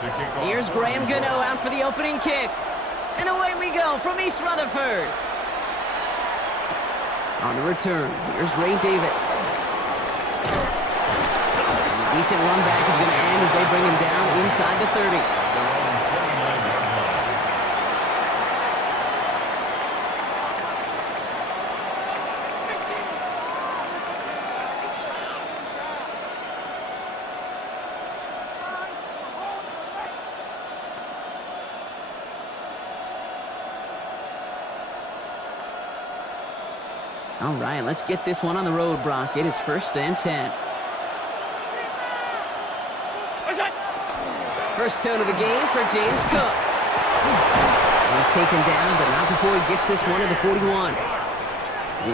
Here's Graham Gano out for the opening kick. And away we go from East Rutherford. On the return, here's Ray Davis. A decent run back is going to end as they bring him down inside the 30. All right, let's get this one on the road, Brock. It is 1st and 10. First tone of the game for James Cook. He's taken down, but not before he gets this one to the 41.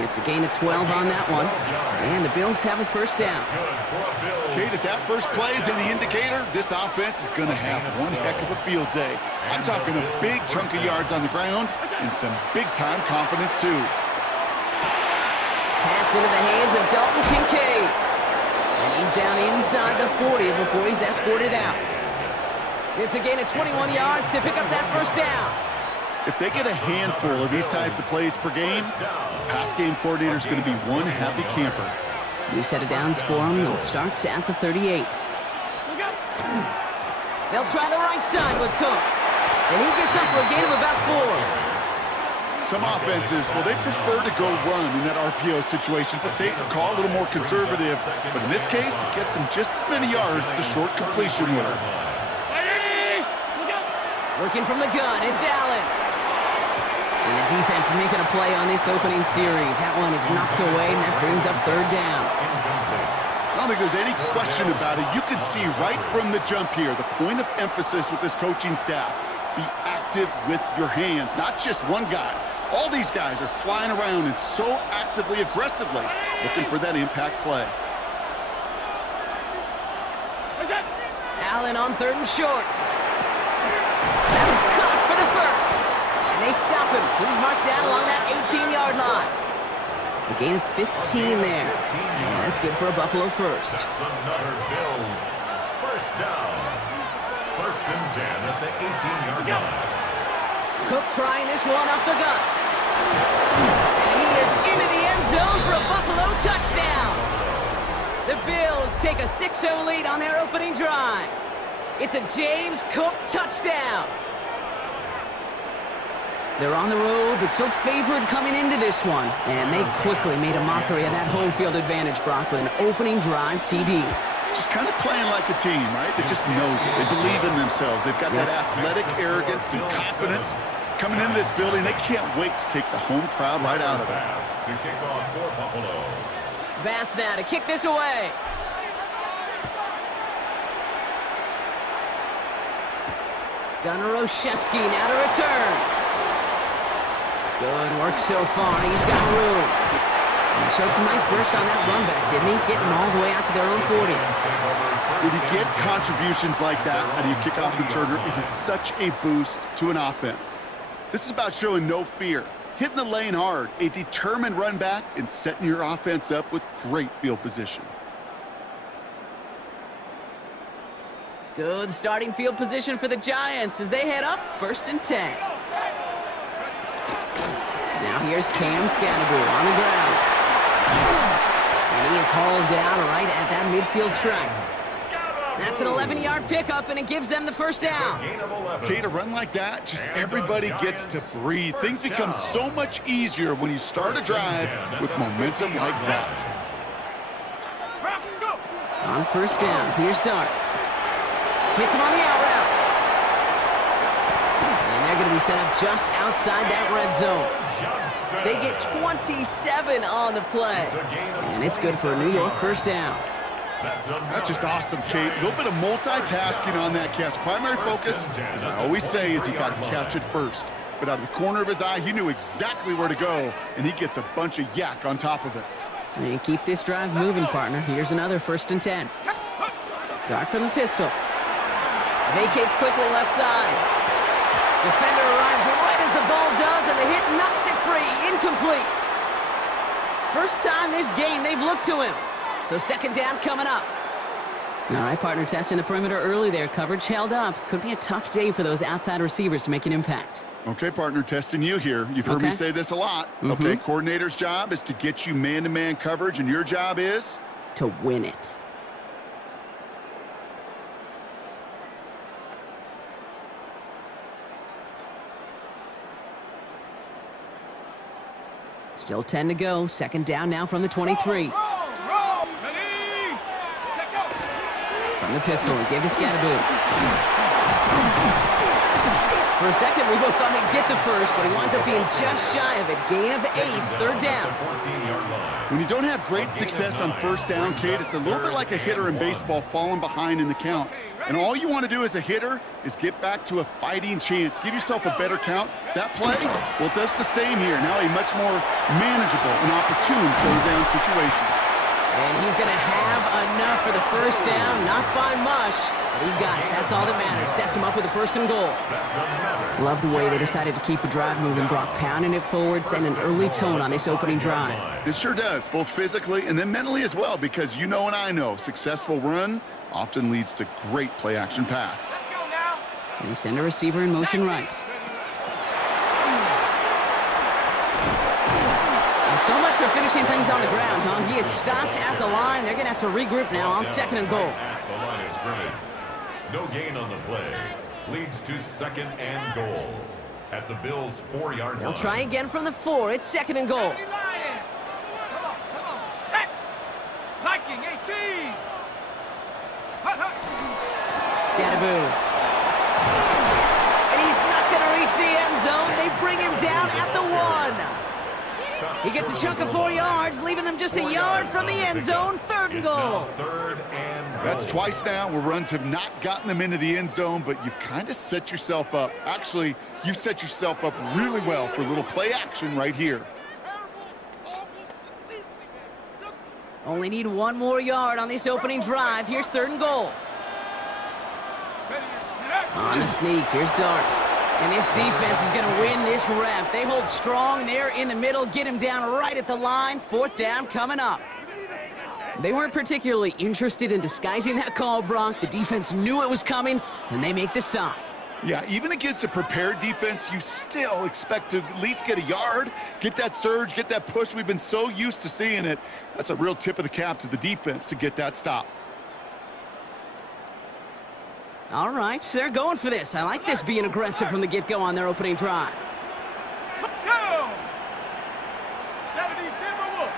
It's a gain of 12 on that one, and the Bills have a first down. Kate, if that first play is any indicator, this offense is going to have one heck of a field day. I'm talking a big chunk of yards on the ground and some big-time confidence, too. Pass into the hands of Dalton Kincaid. And he's down inside the 40 before he's escorted out. It's a gain of 21 yards to pick up that first down. If they get a handful of these types of plays per game, the pass game coordinator is going to be one happy camper. New set of downs for him. They'll start at the 38. They'll try the right side with Cook. And he gets up for a gain of about 4. Some offenses, well, they prefer to go run in that RPO situation. It's a safer call, a little more conservative. But in this case, it gets them just as many yards as a short completion would have. Working from the gun, it's Allen. And the defense making a play on this opening series. That one is knocked away, and that brings up 3rd down. I don't think there's any question about it. You can see right from the jump here, the point of emphasis with this coaching staff. Be active with your hands, not just one guy. All these guys are flying around and so actively, aggressively looking for that impact play. Allen on 3rd and short. That was caught for the first. And they stop him. He's marked down along that 18-yard line. A gain of 15 there. And that's good for a Buffalo first. That's another Bills first down. 1st and 10 at the 18-yard line. Cook trying this one up the gut. And he is into the end zone for a Buffalo touchdown. The Bills take a 6-0 lead on their opening drive. It's a James Cook touchdown. They're on the road, but still favored coming into this one. And they quickly made a mockery of that home field advantage, Brock, with an opening drive TD. Just kind of playing like a team, right? That just knows it. They believe in themselves. They've got that athletic arrogance and confidence. Coming into this building, they can't wait to take the home crowd right out of it. To kick off for Buffalo. Bass now to kick this away. Gunnar Olszewski now to return. Good work so far. He's got room. And he showed some nice bursts on that run back, didn't he? Getting them all the way out to their own 40. When you get contributions like that out of your kickoff returner, it is such a boost to an offense. This is about showing no fear, hitting the lane hard, a determined run back, and setting your offense up with great field position. Good starting field position for the Giants as they head up 1st and 10. Now here's Cam Scannaboo on the ground. And he is hauled down right at that midfield stripe. That's an 11-yard pickup, and it gives them the first down. Okay, to run like that, just everybody gets to breathe. Things become so much easier when you start a drive with momentum like that. On 1st down, here's Dart. Hits him on the out route. And they're going to be set up just outside that red zone. They get 27 on the play. And it's good for a New York first down. That's just awesome, Kate. A little bit of multitasking on that catch. Primary focus, as I always say, is you got to catch it first. But out of the corner of his eye, he knew exactly where to go, and he gets a bunch of yak on top of it. And keep this drive moving, partner. Here's another 1st and 10. Dart from the pistol. Vacates quickly left side. Defender arrives right as the ball does, and the hit knocks it free. Incomplete. First time this game they've looked to him. So 2nd down coming up. All right, partner, testing the perimeter early there. Coverage held up. Could be a tough day for those outside receivers to make an impact. Okay, partner, testing you here. You've heard me say this a lot. Okay, coordinator's job is to get you man-to-man coverage, and your job is? To win it. Still 10 to go. Second down now from the 23. From the pistol, he gave to Scatterboot. For a second, we both thought he'd get the first, but he winds up being just shy of it. Gain of 8, third down. When you don't have great success on first down, Kate, it's a little bit like a hitter in baseball falling behind in the count. And all you want to do as a hitter is get back to a fighting chance. Give yourself a better count. That play, well, it does the same here. Now a much more manageable and opportune third down situation. And he's going to have enough for the first down. Not by much, but he got it. That's all that matters. Sets him up with a first and goal. Love the way they decided to keep the drive moving. Brock pounding it forward, send an early tone on this opening drive. It sure does, both physically and then mentally as well, because you know and I know, successful run often leads to great play-action pass. They send a receiver in motion right. So much for finishing things on the ground, huh? He is stopped at the line. They're going to have to regroup now on second and goal. At the line of scrimmage. No gain on the play. Leads to second and goal. At the Bills' 4-yard line. They'll try again from the 4. It's second and goal. Come on. Set. Liking 18. Scatterboot. And he's not going to reach the end zone. They bring him down at the 1. He gets a chunk of 4 yards, leaving them just a yard from the end zone. Third and goal. That's twice now where runs have not gotten them into the end zone, but you've kind of set yourself up. Actually, you've set yourself up really well for a little play action right here. Only need 1 more yard on this opening drive. Here's third and goal. On the sneak, here's Dart. And this defense is going to win this rep. They hold strong there in the middle, get him down right at the line. Fourth down coming up. They weren't particularly interested in disguising that call, Brock. The defense knew it was coming, and they make the stop. Yeah, even against a prepared defense, you still expect to at least get a yard, get that surge, get that push. We've been so used to seeing it. That's a real tip of the cap to the defense to get that stop. All right, they're going for this. I like this being aggressive from the get-go on their opening drive. Go! 70 Timberwolves.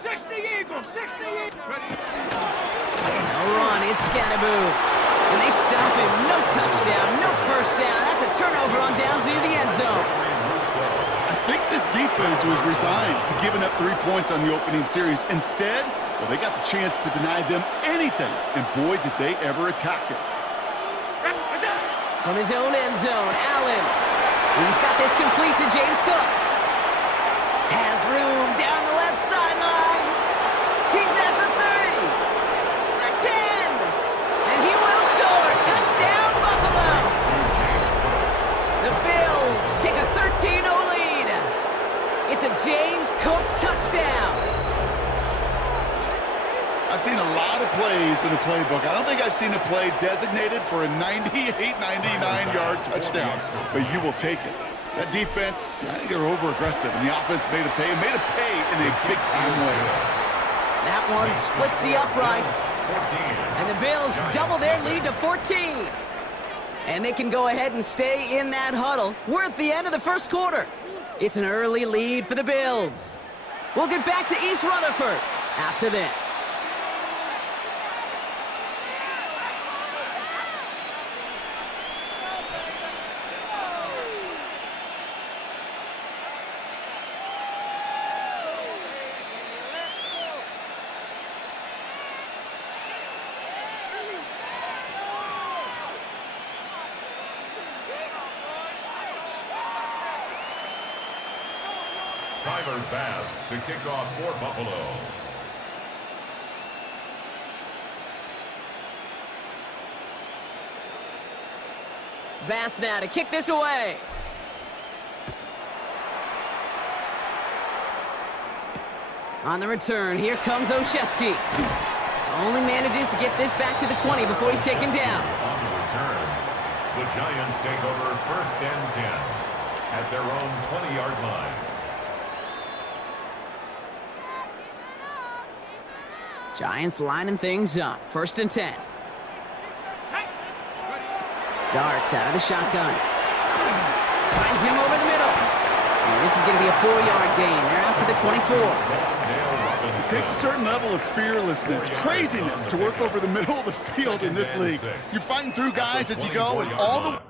60 Eagles, 60 Eagles. No run, it's Scatterboot. And they stop him. No touchdown, no first down. That's a turnover on downs near the end zone. I think this defense was resigned to giving up 3 points on the opening series. Instead, well, they got the chance to deny them anything, and boy, did they ever attack it. From his own end zone, Allen. He's got this complete to James Cook. Has room down the left sideline. He's at the 30. The 10. And he will score. Touchdown, Buffalo. The Bills take a 13-0 lead. It's a James Cook touchdown. I've seen a lot of plays in the playbook. I don't think I've seen a play designated for a 98, 99-yard touchdown, but you will take it. That defense, I think they're over-aggressive, and the offense made a pay in a big-time way. That one splits the uprights. And the Bills double their lead to 14. And they can go ahead and stay in that huddle. We're at the end of the first quarter. It's an early lead for the Bills. We'll get back to East Rutherford after this. Tyler Bass to kick off for Buffalo. Bass now to kick this away. On the return, here comes Olszewski. Only manages to get this back to the 20 before he's taken down. On the return, the Giants take over 1st and 10 at their own 20-yard line. Giants lining things up. 1st and 10. Darts out of the shotgun. Finds him over the middle. And this is going to be a 4-yard gain. They're out to the 24. It takes a certain level of fearlessness, craziness to work over the middle of the field in this league. You're fighting through guys as you go, and all the...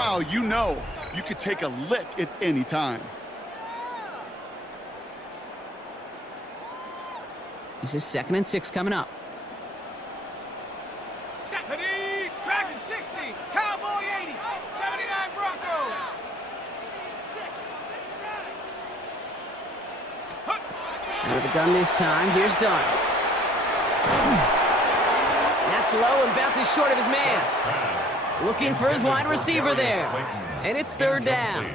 Wow, you know you could take a lick at any time. This is 2nd and 6 coming up. Ready, Dragon 60, Cowboy 80, 79 Broncos. Out of the gun this time. Here's Dart. That's low and bounces short of his man. Looking for his wide receiver there. And it's 3rd down.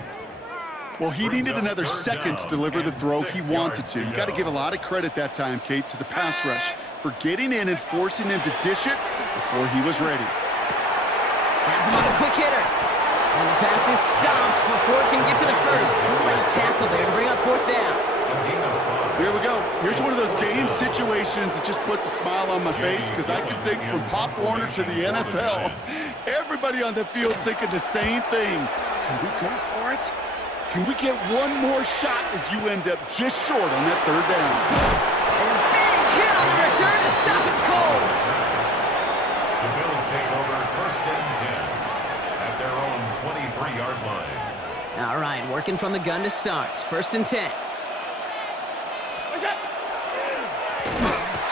Well, he needed another second to deliver the throw he wanted to. You got to give a lot of credit that time, Kate, to the pass rush for getting in and forcing him to dish it before he was ready. Has him on a quick hitter. And the pass is stopped before it can get to the first. Great tackle there to bring up 4th down. Here we go. Here's one of those game situations that just puts a smile on my face because I can think from Pop Warner to the NFL. Everybody on the field thinking the same thing. Can we go for it? Can we get one more shot as you end up just short on that 3rd down? And a big hit on the return to stop it cold. The Bills take over 1st and 10 at their own 23-yard line. All right, working from the gun to start. 1st and 10.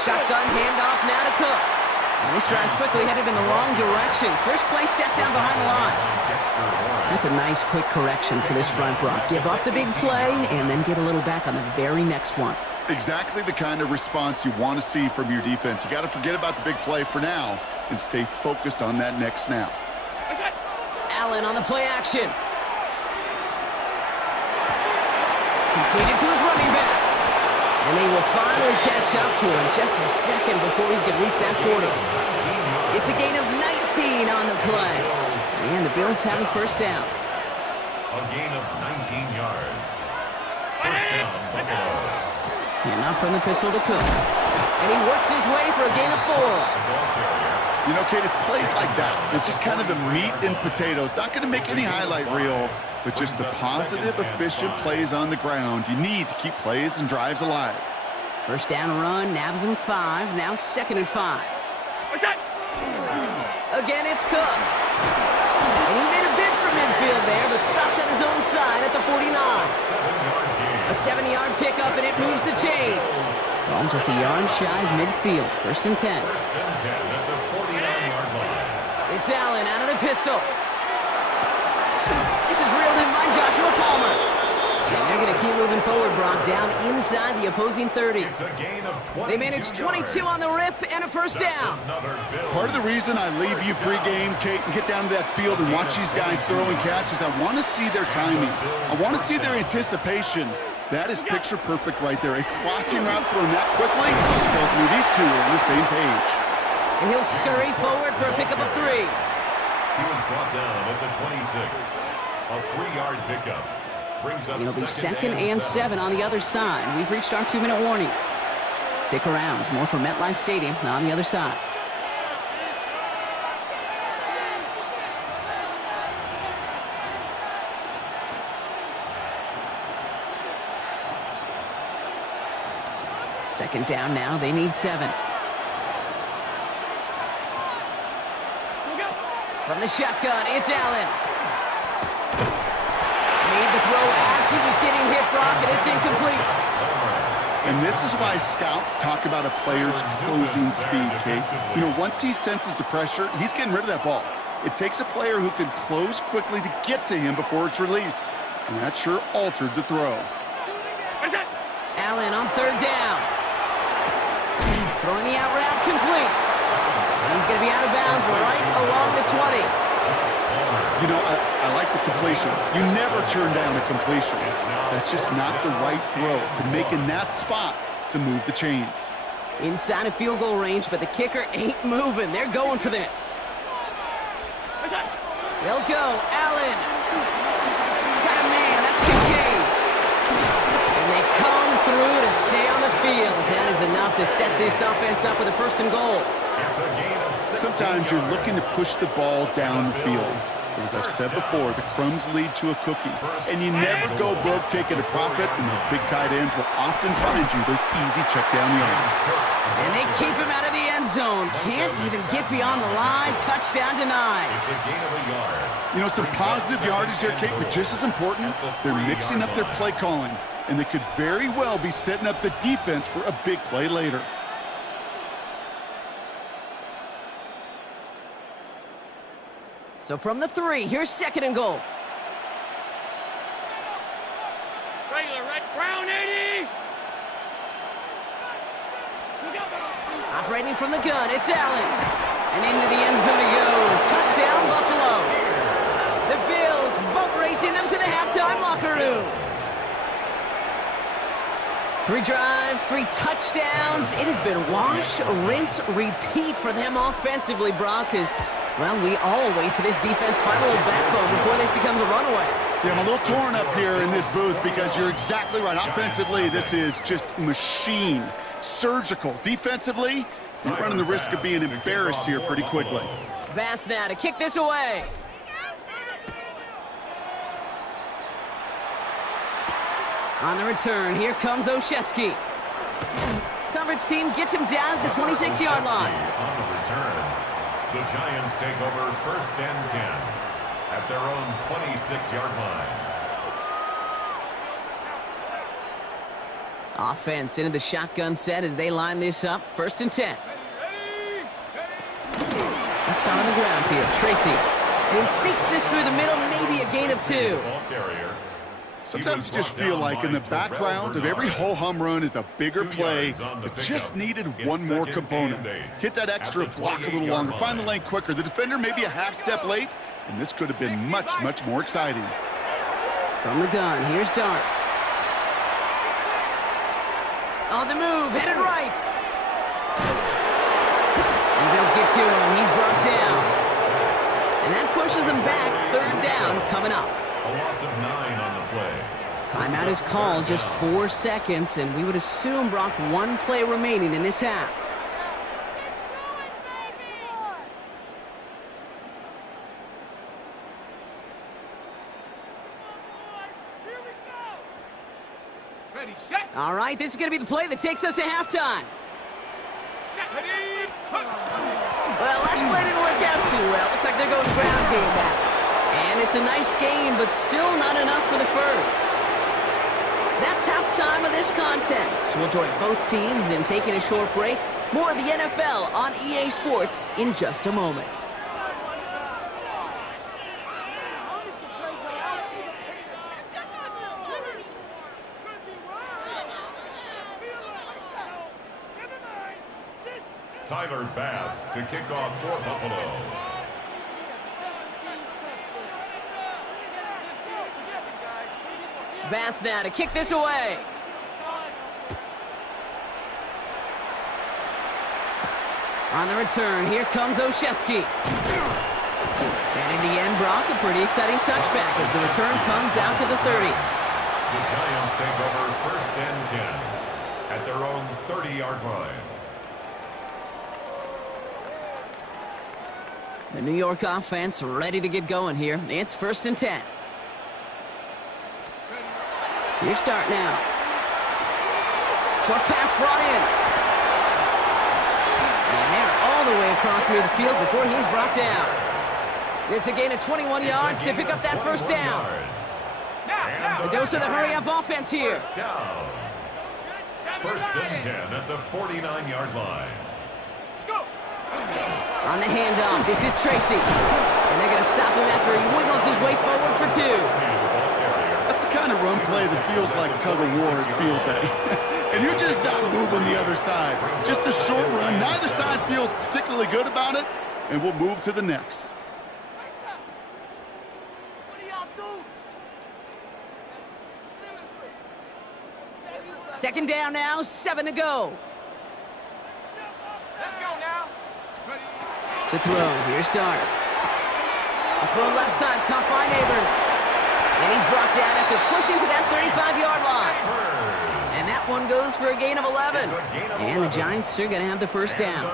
Shotgun handoff now to Cook. And this drive's quickly headed in the wrong direction. First play set down behind the line. That's a nice quick correction for this front, Brock. Give up the big play and then get a little back on the very next one. Exactly the kind of response you want to see from your defense. You got to forget about the big play for now and stay focused on that next snap. Allen on the play action. Completed to his running back. And they will finally catch up to him just a second before he could reach that 40. It's a gain of 19 on the play. And the Bills have a 1st down. A gain of 19 yards. 1st down, Buffalo. And not from the pistol to Cook. And he works his way for a gain of 4. You know, Kate, it's plays like that. It's just kind of the meat and potatoes. Not going to make any highlight reel, but just the positive, efficient plays on the ground. You need to keep plays and drives alive. 1st down run, nabs him 5. Now 2nd and 5. Again, it's Cook. And he made a bid for midfield there, but stopped on his own side at the 49. A 7-yard pickup, and it moves the chains. Well, just a yard shy of midfield. 1st and 10. 1st and 10 at the 49-yard line. It's Allen out of the pistol. This is reeled in by Joshua Palmer. And they're going to keep moving forward, Brock, down inside the opposing 30. It's a gain of 22 They managed 22 on the rip and a 1st down. Part of the reason I leave you pregame, Kate, and get down to that field and watch these guys throw and catch is I want to see their timing. I want to see their anticipation. That is picture perfect right there. A crossing route thrown that quickly tells me these two are on the same page. And he'll scurry forward for a pickup of 3. He was brought down at the 26. A 3-yard pickup. Brings up It'll be second and 7 on the other side. We've reached our 2-minute warning. Stick around. More from MetLife Stadium on the other side. Second down now. They need 7. From the shotgun, it's Allen. Made the throw as he was getting hit, Brock, and it's incomplete. And this is why scouts talk about a player's closing speed, Kate. You know, once he senses the pressure, he's getting rid of that ball. It takes a player who can close quickly to get to him before it's released. And that sure altered the throw. Allen on 3rd down. Throwing the out route complete. And he's going to be out of bounds right along the 20. You know, I like the completion. You never turn down a completion. That's just not the right throw to make in that spot to move the chains. Inside of field goal range, but the kicker ain't moving. They're going for this. They'll go. Allen. Got a man. That's Kincaid. And they come through to stay on the field. That is enough to set this offense up with a 1st and goal. Sometimes you're looking to push the ball down the field. But as I've said before, the crumbs lead to a cookie. And you never go broke taking a profit, and those big tight ends will often find you those easy check down yards. And they keep him out of the end zone. Can't even get beyond the line. Touchdown denied. It's a gain of a yard. You know, some positive yardage there, Kate, but just as important, they're mixing up their play calling. And they could very well be setting up the defense for a big play later. So from the 3, here's 2nd and goal. Regular red, brown 80. Operating from the gun, it's Allen. And into the end zone he goes. Touchdown, Buffalo. The Bills boat racing them to the halftime locker room. 3 drives, 3 touchdowns. It has been wash, rinse, repeat for them offensively, Brock, as, well, we all wait for this defense to find a little backbone before this becomes a runaway. Yeah, I'm a little torn up here in this booth because you're exactly right. Offensively, this is just machine. Surgical. Defensively, you're running the risk of being embarrassed here pretty quickly. Bass now to kick this away. On the return, here comes Olszewski. Coverage team gets him down at the 26-yard line. On the return, the Giants take over 1st and 10 at their own 26-yard line. Offense into the shotgun set as they line this up. 1st and 10. Let's start on the ground here. Tracy. And he sneaks this through the middle, maybe a gain of 2. Ball carrier. Sometimes you just feel like in the background of every ho-hum run is a bigger play that just needed one more component. Hit that extra block a little longer, find the lane quicker. The defender may be a half step late, and this could have been much, much more exciting. From the gun, here's Dart. On the move, headed right. And Bills get to him, he's brought down. And that pushes him back, 3rd down coming up. A loss of 9 on the play. Timeout is called, just 4 seconds, and we would assume, Brock, 1 play remaining in this half. Ready, set. All right, this is going to be the play that takes us to halftime. Set. Ready. Well, last play didn't work out too well. Looks like they're going ground game back. And it's a nice gain, but still not enough for the first. That's halftime of this contest. We'll join both teams in taking a short break. More of the NFL on EA Sports in just a moment. Tyler Bass to kick off for Buffalo. Bass now to kick this away. On the return, here comes Olszewski. And in the end, Brock, a pretty exciting touchback as the return comes out to the 30. The Giants take over 1st and 10 at their own 30-yard line. The New York offense ready to get going here. It's 1st and 10. Your start now. Short pass brought in. And they're all the way across midfield before he's brought down. It's a gain of 21 yards to pick up that 1st down. A dose of the hurry-up offense here. 1st and 10 at the 49-yard line. On the handoff, this is Tracy. And they're going to stop him after he wiggles his way forward for 2. That's the kind of run play that feels like tug-of-war at field day. And you're just not moving the other side. Just a short run. Neither side feels particularly good about it. And we'll move to the next. 2nd down now, 7 to go. Let's go now. To throw, here's Dart. A throw left side, caught by Neighbors. And he's brought down after pushing to that 35-yard line. And that one goes for a gain of 11. And the Giants are going to have the 1st down.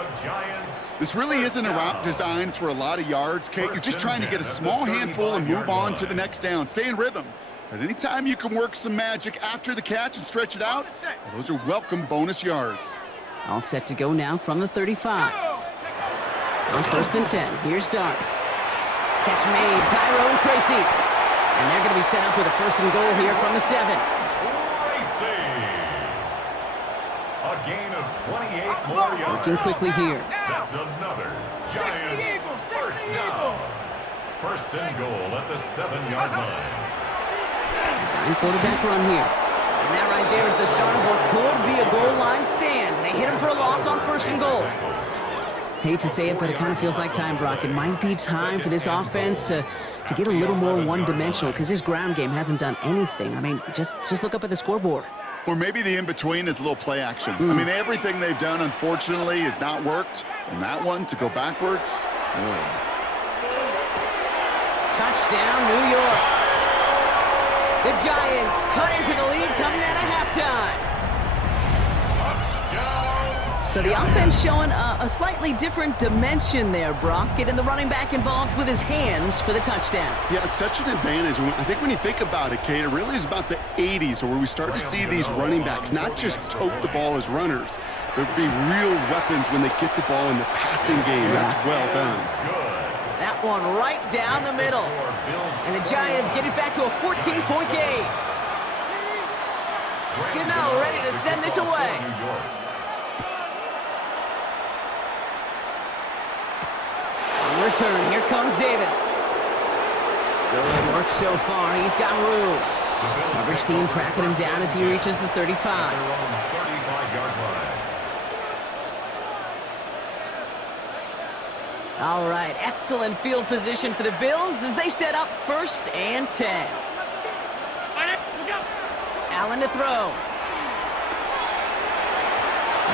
This really isn't a route designed for a lot of yards, Kate. You're just trying to get a small handful and move on to the next down. Stay in rhythm. But anytime you can work some magic after the catch and stretch it out, those are welcome bonus yards. All set to go now from the 35. On 1st and 10, here's Dart. Catch made, Tyrone Tracy. And they're going to be set up with a 1st and goal here from the 7. Tracy. A gain of 28 more yards. Working quickly here. That's another Giants 1st down. 1st and goal at the 7-yard line. Design quarterback run here. And that right there is the start of what could be a goal line stand. They hit him for a loss on 1st and goal. Hate to say it, but it kind of feels like time, Brock. It might be time for this offense to get a little more one-dimensional because his ground game hasn't done anything. I mean, just look up at the scoreboard. Or maybe the in-between is a little play action. I mean, everything they've done, unfortunately, has not worked. And that one, to go backwards, boy. Touchdown, New York. The Giants cut into the lead coming out of halftime. Touchdown. So the offense showing a slightly different dimension there, Brock. Getting the running back involved with his hands for the touchdown. Yeah, it's such an advantage. I think when you think about it, Kate, it really is about the 80s where we start to see these running backs not just tote the ball as runners, but be real weapons when they get the ball in the passing game. That's well done. That one right down the middle. And the Giants get it back to a 14-point game. Gano ready to send this away. On return, here comes Davis. Good work so far. He's got room. Coverage team tracking him down as he reaches the 35. All right, excellent field position for the Bills as they set up 1st and 10. Allen to throw.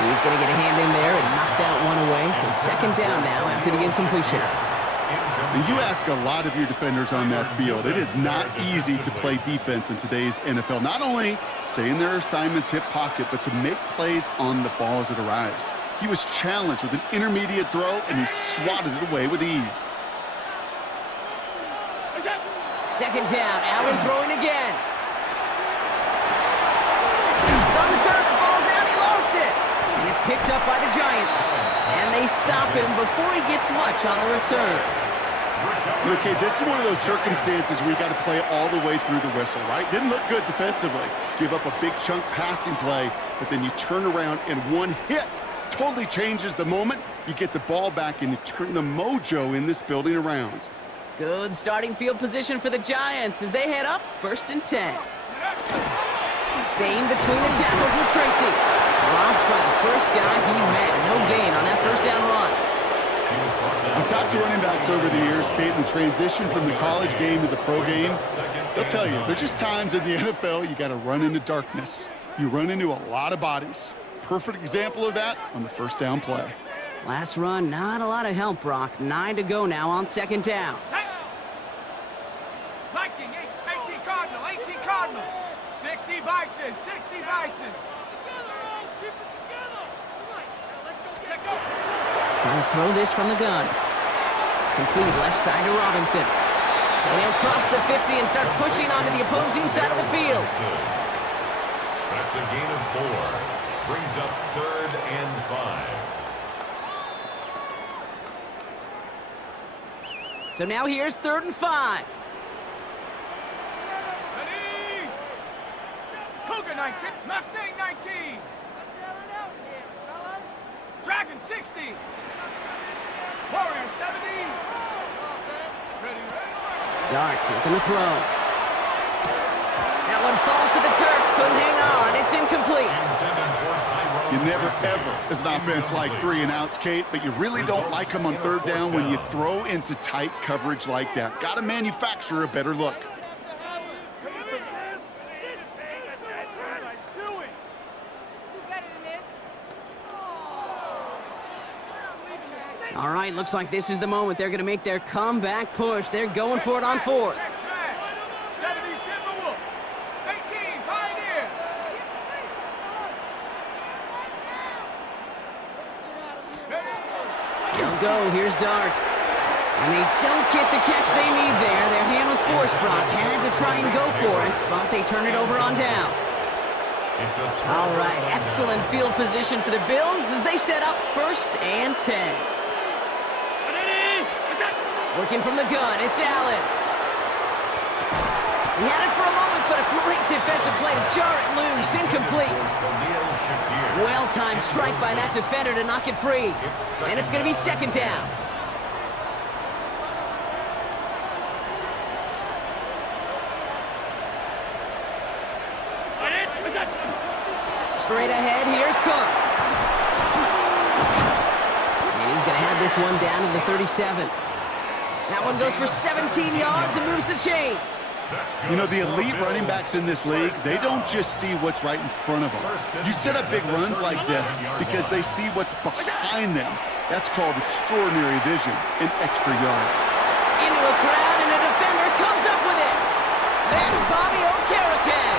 He's going to get a hand in there and knock that one away. So 2nd down now after the incompletion. And you ask a lot of your defenders on that field. It is not easy to play defense in today's NFL. Not only stay in their assignment's hip pocket, but to make plays on the ball as it arrives. He was challenged with an intermediate throw, and he swatted it away with ease. 2nd down, Allen throwing again. It's on the turf, the ball's out, he lost it. And it's picked up by the Giants. And they stop him before he gets much on the return. Okay, this is one of those circumstances where you got to play all the way through the whistle, right? Didn't look good defensively. Give up a big chunk passing play, but then you turn around and one hit totally changes the moment. You get the ball back and you turn the mojo in this building around. Good starting field position for the Giants as they head up 1st and 10. Staying between the tackles with Tracy. Dropped for the first guy he met. No gain on that 1st down run. You talk talked to running backs over the years, Kate, in the transition from the college game to the pro game, they'll tell you, there's just times in the NFL you got to run into darkness. You run into a lot of bodies. Perfect example of that on the first down play. Last run, not a lot of help, Brock. 9 to go now on second down. Viking, 18 Cardinal, 18 Cardinal. 60 Bison, 60 Bison. Trying to throw this from the gun. Complete left side to Robinson. And he'll cross the 50 and start pushing onto the opposing side of the field. That's a gain of 4. Brings up 3rd and 5. So now here's 3rd and 5. Ready? Cougar 19, Mustang 19. Dragon 60. Warrior 70. Ready. Darts looking to throw. That one falls to the turf. Couldn't hang on. It's incomplete. You never, ever, as an offense, like 3 and outs, Kate, but you really don't like them on 3rd down when you throw into tight coverage like that. Got to manufacture a better look. All right, looks like this is the moment they're going to make their comeback push. They're going for it on 4th. 70 Timberwolf. 18 Pioneer. They'll go. Here's Darts. And they don't get the catch they need there. Their hand was forced, Brock. Had to try and go for it, but they turn it over on downs. All right, excellent field position for the Bills as they set up 1st and 10. Working from the gun, it's Allen. He had it for a moment, but a great defensive play to jar it loose. Incomplete. Well-timed strike by that defender to knock it free. And it's going to be 2nd down. Straight ahead, here's Cook. And he's going to have this one down to the 37. That one goes for 17 yards and moves the chains. You know, the elite running backs in this league, they don't just see what's right in front of them. You set up big runs like this because they see what's behind them. That's called extraordinary vision and extra yards. Into a crowd, and a defender comes up with it. That's Bobby Okereke.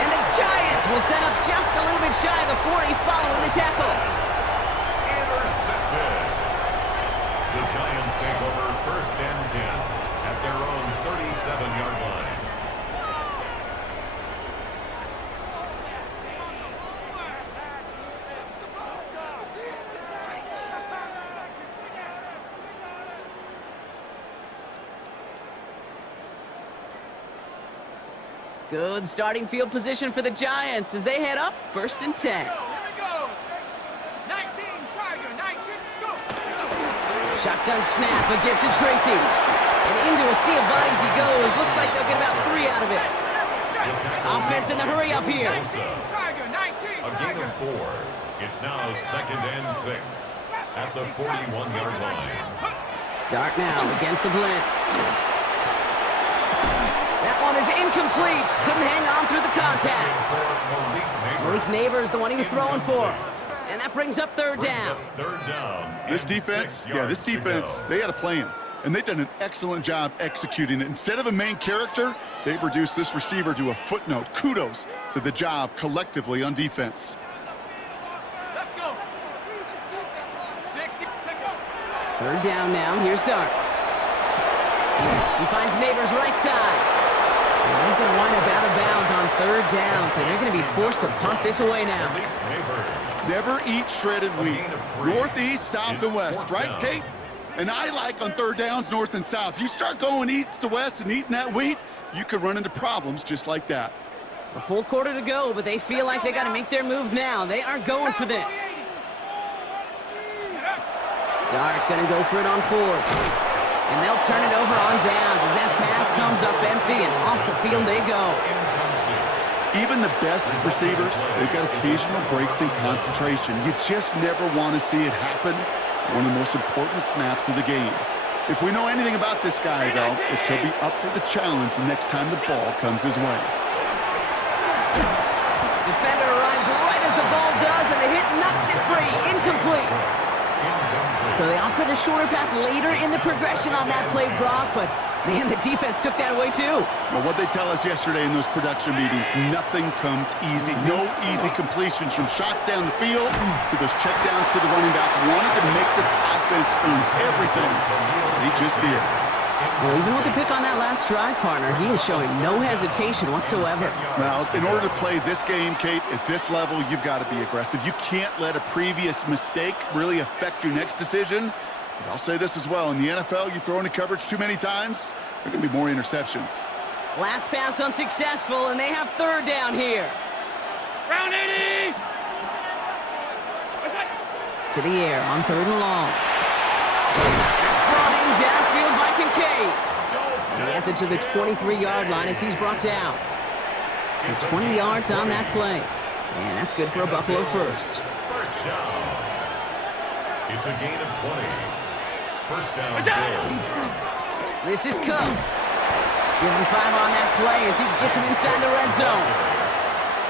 And the Giants will set up just a little bit shy of the 40 following the tackle. Intercepted. The Giants take over 1st and 10 at their own 37-yard line. Good starting field position for the Giants as they head up 1st and 10. Here we go. 19 Tiger, 19, go. Shotgun snap, a gift to Tracy. And into a sea of bodies he goes. Looks like they'll get about 3 out of it. Offense in the hurry up here. 19 Tiger, 19 A gain Tiger. of 4. It's now 2nd and 6 at the 41-yard line. Dart now against the blitz. That one is incomplete. Couldn't hang on through the contact. Malik Neighbors, the one he was throwing for. And that brings up 3rd down. This defense, this defense, they had a plan. And they've done an excellent job executing it. Instead of a main character, they've reduced this receiver to a footnote. Kudos to the job collectively on defense. Let's go. 60, take go. 3rd down now. Here's Darts. He finds Neighbors right side. And he's going to wind up out of bounds on 3rd down, so they're going to be forced to punt this away now. Never eat shredded wheat. Northeast, south, and west, right, Kate? And I like on 3rd downs, north and south. You start going east to west and eating that wheat, you could run into problems just like that. A full quarter to go, but they feel like they got to make their move now. They are going for this. Dart going to go for it on 4th. And they'll turn it over on downs as that pass comes up empty, and off the field they go. Even the best receivers, they've got occasional breaks in concentration. You just never want to see it happen. One of the most important snaps of the game. If we know anything about this guy, though, it's he'll be up for the challenge the next time the ball comes his way. Defender arrives right as the ball does, and the hit knocks it free. Incomplete. So they opt for the shorter pass later in the progression on that play, Brock, but man, the defense took that away too. Well, what they tell us yesterday in those production meetings, nothing comes easy. No easy completions from shots down the field to those checkdowns to the running back. Wanted to make this offense earn everything. He just did. Well, even with the pick on that last drive, partner, he is showing no hesitation whatsoever. Well, in order to play this game, Kate, at this level, you've got to be aggressive. You can't let a previous mistake really affect your next decision. But I'll say this as well. In the NFL, you throw into coverage too many times, there are going to be more interceptions. Last pass unsuccessful, and they have third down here. Round 80! To the air on third and long. That's brought in downfield by Kincaid. He has it to the 23-yard line as he's brought down. So 20 yards on that play. And that's good for a Buffalo first. First down. It's a gain of 20. First down, Bills. This is Cook. Give him 5 on that play as he gets him inside the red zone.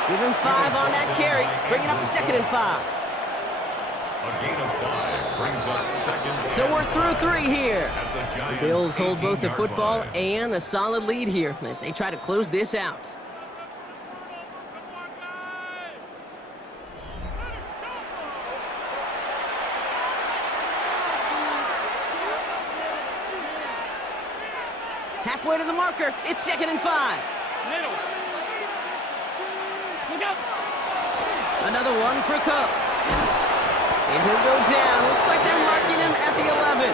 Give him 5 on that carry, bringing up 2nd and 5. A gain of 5 brings up second. So we're through 3 here. The The Bills hold both the 18-yard football line. and a solid lead here as they try to close this out. Halfway to the marker, it's 2nd and 5. Middle. Look out. Another one for Cook. And he'll go down. Looks like they're marking him at the 11.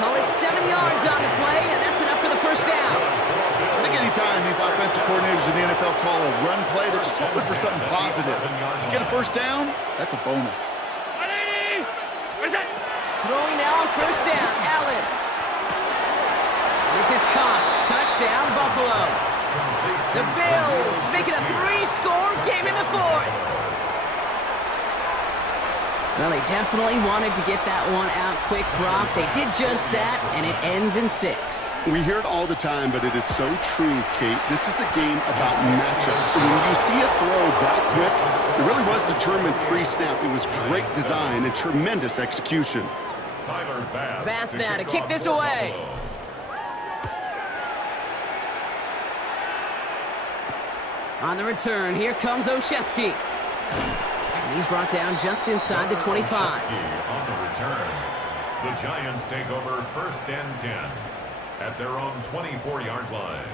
Call it 7 yards on the play, and that's enough for the first down. I think anytime these offensive coordinators in the NFL call a run play, they're just hoping for something positive. To get a first down, that's a bonus. 180! Where's that? Throwing now on first down, Allen. This is Cox. Touchdown, Buffalo. The Bills making a 3-score game in the 4th. Well, they definitely wanted to get that one out quick, Brock. They did just that, and it ends in 6. We hear it all the time, but it is so true, Kate. This is a game about matchups. And when you see a throw that quick, it really was determined pre-snap. It was great design and tremendous execution. Tyler Bass now to kick this away. On the return, here comes Olszewski. And he's brought down just inside the 25. On the return, the Giants take over 1st and 10 at their own 24-yard line.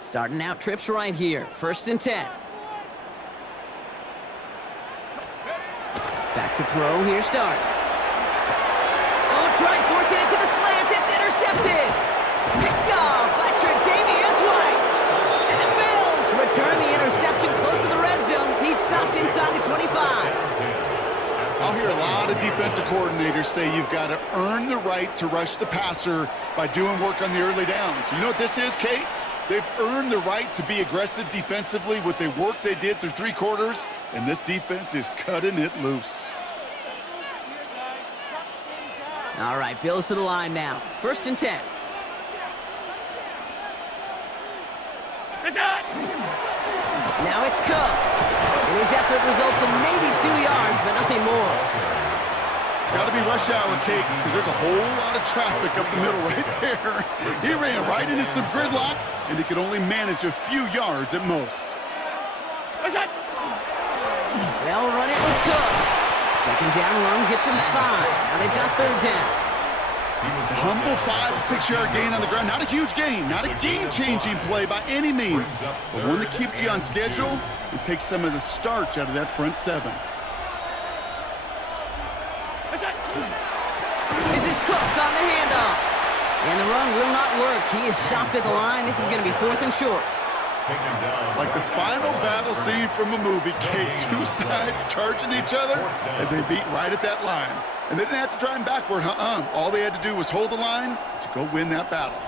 Starting out trips right here. 1st and 10. Back to throw. Here starts. Oh, tried forcing it to the slant. It's intercepted. Picked off by Tre'Davious White. And the Bills return the interception close to the red zone. He's stopped inside the 25. I'll hear a lot of defensive coordinators say you've got to earn the right to rush the passer by doing work on the early downs. You know what this is, Kate? They've earned the right to be aggressive defensively with the work they did through 3 quarters, and this defense is cutting it loose. All right, Bills to the line now. 1st and 10. Now it's Cook. And his effort results in maybe 2 yards, but nothing more. Got to be rush hour, Kate, because there's a whole lot of traffic up the middle right there. He ran right into some gridlock, and he could only manage a few yards at most. They'll run it with Cook. 2nd down run gets him 5. Now they've got 3rd down. Humble 5 to 6 yard gain on the ground. Not a huge gain, not a game-changing play by any means, but one that keeps you on schedule and takes some of the starch out of that front 7. This is Cook on the handoff. And the run will not work. He is stopped at the line. This is going to be 4th and short. taken down. Like the final battle scene from a movie, Kate, two sides charging each other, and they beat right at that line. And they didn't have to drive backward, All they had to do was hold the line to go win that battle.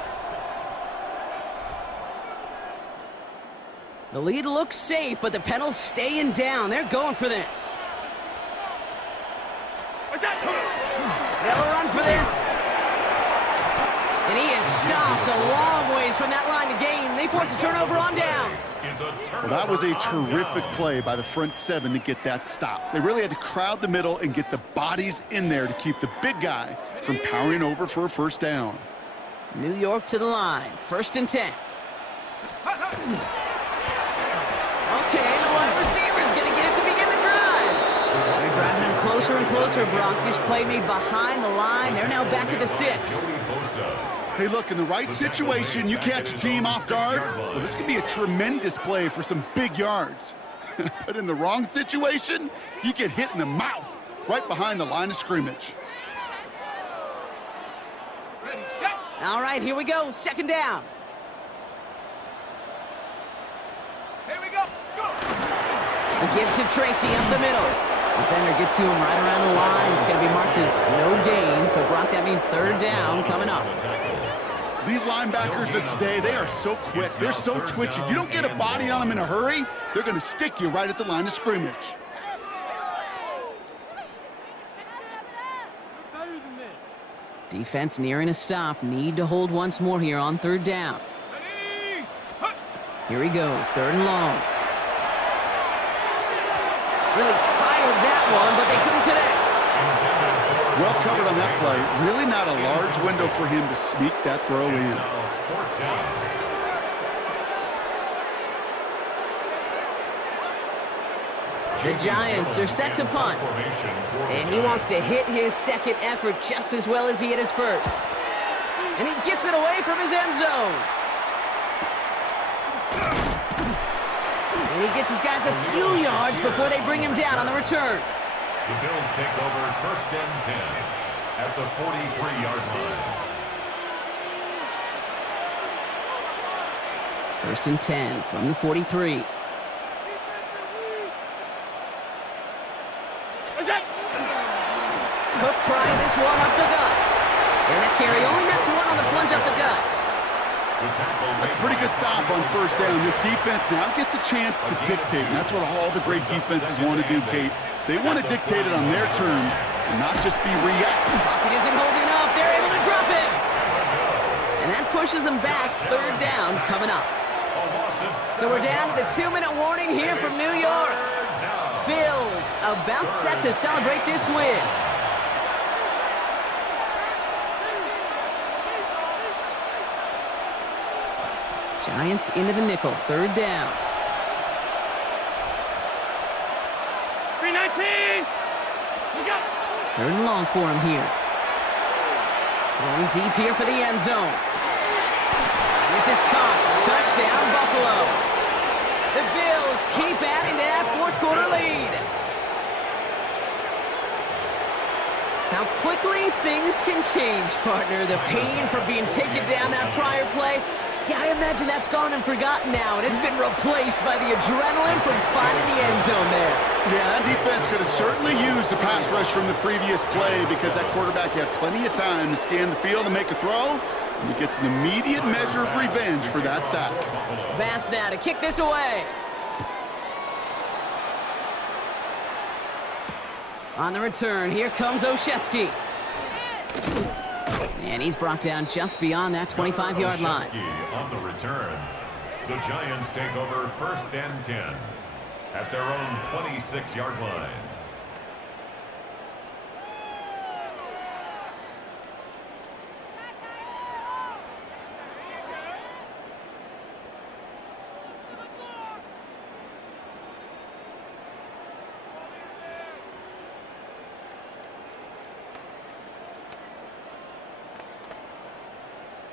The lead looks safe, but the Penals staying down. They're going for this. They'll run for this. And he is stopped a long ways from that line to gain. They force a turnover on downs. Well, that was a terrific play by the front seven to get that stop. They really had to crowd the middle and get the bodies in there to keep the big guy from powering over for a first down. New York to the line. 1st and 10. Okay, the wide receiver is going to get it to begin the drive. They're driving him closer and closer, Brock. This play made behind the line. They're now back at the 6. Hey, look, in the right situation, you catch a team off guard. Well, this could be a tremendous play for some big yards. But in the wrong situation, you get hit in the mouth right behind the line of scrimmage. Ready, set. All right, here we go. 2nd down. Here we go. Let's go. The give to Tracy up the middle. Defender gets to him right around the line. It's going to be marked as no gain. So, Brock, that means 3rd down coming up. These linebackers of today, they are so quick. They're so twitchy. You don't get a body on them in a hurry, they're going to stick you right at the line of scrimmage. Defense nearing a stop. Need to hold once more here on 3rd down. Ready. Here he goes. 3rd and long. Really fired that one, but they couldn't connect. Well covered on that play. Really not a large window for him to sneak that throw in. The Giants are set to punt. And he wants to hit his 2nd effort just as well as he hit his 1st. And he gets it away from his end zone. And he gets his guys a few yards before they bring him down on the return. The Bills take over 1st and 10 at the 43-yard line. 1st and 10 from the 43. Cook trying this one up the gut. And that carry only nets 1 on the plunge up the gut. That's a pretty good stop on 1st down. This defense now gets a chance to dictate, and that's what all the great defenses want to do, Kate. They want to dictate it on their terms and not just be reactive. Pocket isn't holding up. They're able to drop him. And that pushes them back. 3rd down coming up. So we're down to the 2-minute warning here from New York. Bills about set to celebrate this win. Giants into the nickel. 3rd down. 319. We got. 3rd and long for him here. Going deep here for the end zone. And this is caught. Touchdown, Buffalo. The Bills keep adding to that 4th quarter lead. How quickly things can change, partner. The pain from being taken down that prior play. Yeah, I imagine that's gone and forgotten now, and it's been replaced by the adrenaline from finding the end zone there. Yeah, that defense could have certainly used a pass rush from the previous play because that quarterback had plenty of time to scan the field and make a throw, and he gets an immediate measure of revenge for that sack. Bass now to kick this away. On the return, here comes Olszewski. And he's brought down just beyond that 25-yard line. On the return, the Giants take over 1st and 10 at their own 26-yard line.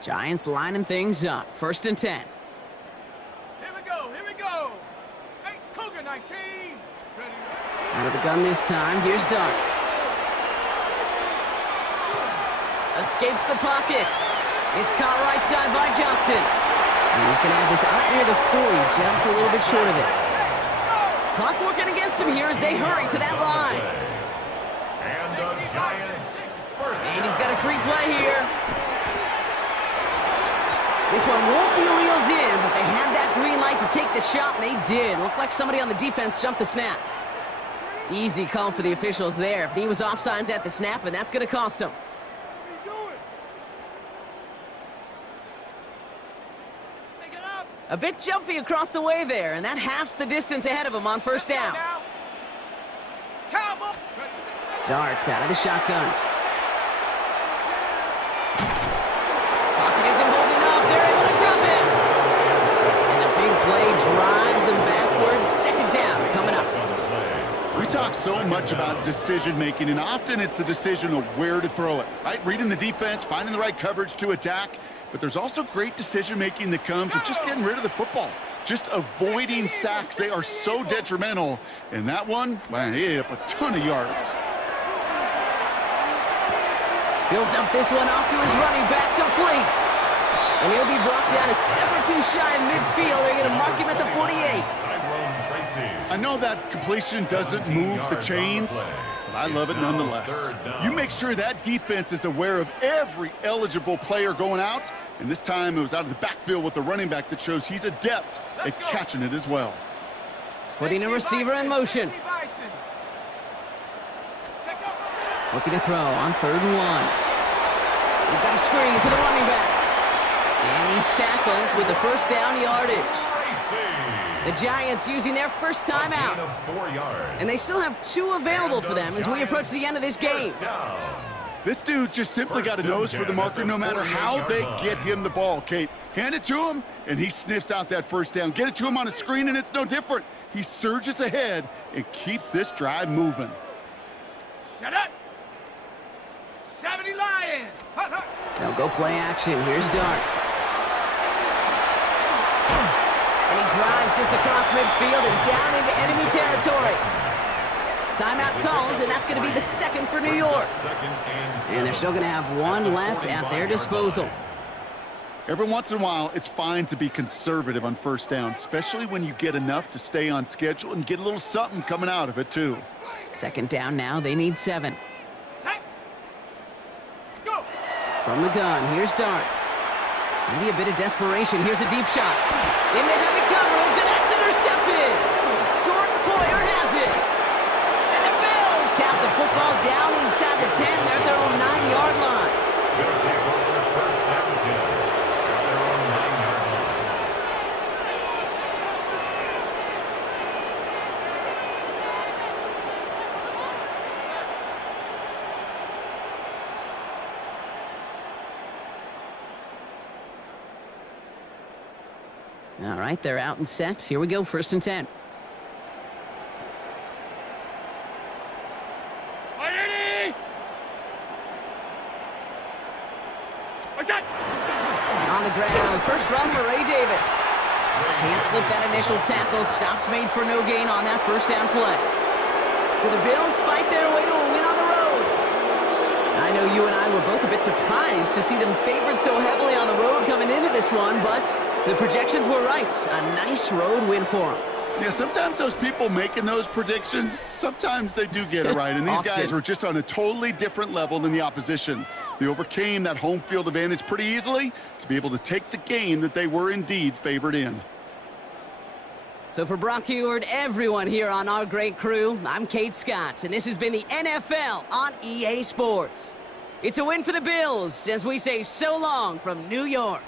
Giants lining things up. 1st and 10. Here we go. Here we go. Hey, Cougar 19. Ready. Out of the gun this time. Here's Dart. Escapes the pocket. It's caught right side by Johnson. He's going to have this out near the 40, just a little bit short of it. Clock working against him here as they hurry to that line. And the Giants first. And he's got a free play here. This one won't be reeled in, but they had that green light to take the shot, and they did. Looked like somebody on the defense jumped the snap. Easy call for the officials there. He was offsides at the snap, and that's going to cost him. A bit jumpy across the way there, and that halves the distance ahead of him on first down. Darts out of the shotgun. Pocket isn't holding up. They're able to drop it. And the big play drives them backwards. Second down coming up. We talk so much about decision-making, and often it's the decision of where to throw it, right? Reading the defense, finding the right coverage to attack. But there's also great decision-making that comes with just getting rid of the football, just avoiding sacks. They are so detrimental. And that one, man, he ate up a ton of yards. He'll dump this one off to his running back, complete. And he'll be brought down a step or two shy of midfield. They're going to mark him at the 48. I know that completion doesn't move the chains, but I love it nonetheless. You make sure that defense is aware of every eligible player going out, and this time it was out of the backfield with the running back that shows he's adept at catching it as well. Putting a receiver in motion. Looking to throw on 3rd and 1. We've got a screen to the running back. And he's tackled with the first down yardage. The Giants using their first timeout. And they still have 2 available for them as we approach the end of this game. This dude's just simply got a nose for the marker no matter how they get him the ball, Kate. Hand it to him, and he sniffs out that first down. Get it to him on a screen, and it's no different. He surges ahead and keeps this drive moving. Shut up! 70 Lions! They'll go play action. Here's Dart. And he drives this across midfield and down into enemy territory. Timeout called, and that's going to be the second for New York. And they're still going to have 1 left at their disposal. Every once in a while, it's fine to be conservative on first down, especially when you get enough to stay on schedule and get a little something coming out of it, too. Second down now. They need 7. Go! From the gun, here's Dart. Maybe a bit of desperation. Here's a deep shot. Into heavy coverage, and that's intercepted. Jordan Poyer has it. And the Bills tap the football down inside the 10. They're at their own 9-yard line. They'll take over first down and 10 at their own 9-yard line. All right, they're out and set. Here we go, 1st and 10. On the ground, first run for Ray Davis. Can't slip that initial tackle. Stops made for no gain on that first down play. So the Bills fight their way to a win on the road. I know you and I were both a bit surprised to see them favored so heavily on the road coming into this one, but the projections were right. A nice road win for them. Yeah, sometimes those people making those predictions, sometimes they do get it right. And these guys were just on a totally different level than the opposition. They overcame that home field advantage pretty easily to be able to take the game that they were indeed favored in. So for Brock Heward, everyone here on our great crew, I'm Kate Scott, and this has been the NFL on EA Sports. It's a win for the Bills as we say so long from New York.